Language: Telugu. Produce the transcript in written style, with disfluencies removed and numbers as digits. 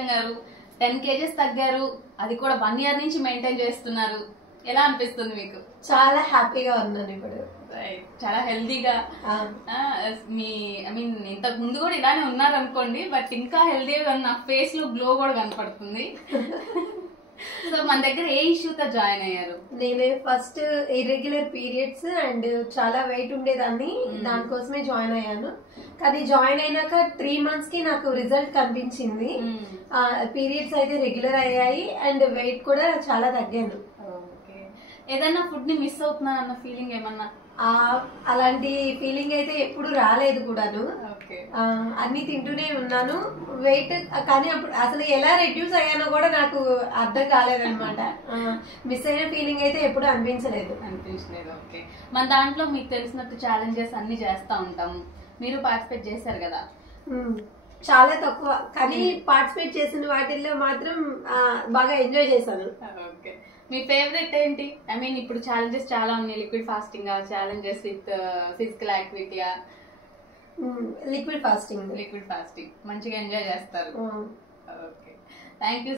శ్రీనికం గారు 10 kgs తగ్గారు, అది కూడా 1 year నుంచి మెయింటైన్ చేస్తున్నారు. ఎలా అనిపిస్తుంది మీకు? చాలా హ్యాపీగా ఉన్నాను ఇప్పుడు. చాలా హెల్దీగా మీ ఇంతకు ముందు కూడా ఇలానే ఉన్నారు అనుకోండి, బట్ ఇంకా హెల్దీగా ఉన్న ఫేస్ లో గ్లో కూడా కనపడుతుంది. సో మన దగ్గర ఏ ఇష్యూతో జాయిన్ అయ్యారు? నేను ఫస్ట్ ఇర్రెగ్యులర్ పీరియడ్స్ అండ్ చాలా వెయిట్ ఉండేదాన్ని, దానికోసమే జాయిన్ అయ్యాను. కానీ జాయిన్ అయినాక 3 months కి నాకు రిజల్ట్ కనిపించింది. పీరియడ్స్ అయితే రెగ్యులర్ అయ్యాయి అండ్ వెయిట్ కూడా చాలా తగ్గాను. ఏదైనా ఫుడ్ ని మిస్ అవుతున్నా అన్న ఫీలింగ్ ఏమన్నా? అలాంటి ఫీలింగ్ అయితే ఎప్పుడు రాలేదు కూడాను. అన్ని తింటూనే ఉన్నాను. వెయిట్ కానీ అప్పుడు అసలు ఎలా రెడ్యూస్ అయ్యానో కూడా నాకు అర్థం కాలేదన్నమాట. మిస్ అయిన ఫీలింగ్ అయితే ఎప్పుడు అనిపించలేదు. ఓకే, మన దాంట్లో మీకు తెలిసినట్టు ఛాలెంజెస్ అన్ని చేస్తా ఉంటాము, మీరు పార్టిసిపేట్ చేశారు కదా? చాలా తక్కువ, కానీ పార్టిసిపేట్ చేసిన వాటిల్లో మాత్రం బాగా ఎంజాయ్ చేశాను. ఓకే, మీ ఫేవరెట్ ఏంటి? ఇప్పుడు ఛాలెంజెస్ చాలా ఉన్నాయి, liquid fasting, challenges with physical activity. Liquid fasting మంచిగా ఎంజాయ్ చేస్తారు. Okay, thank you.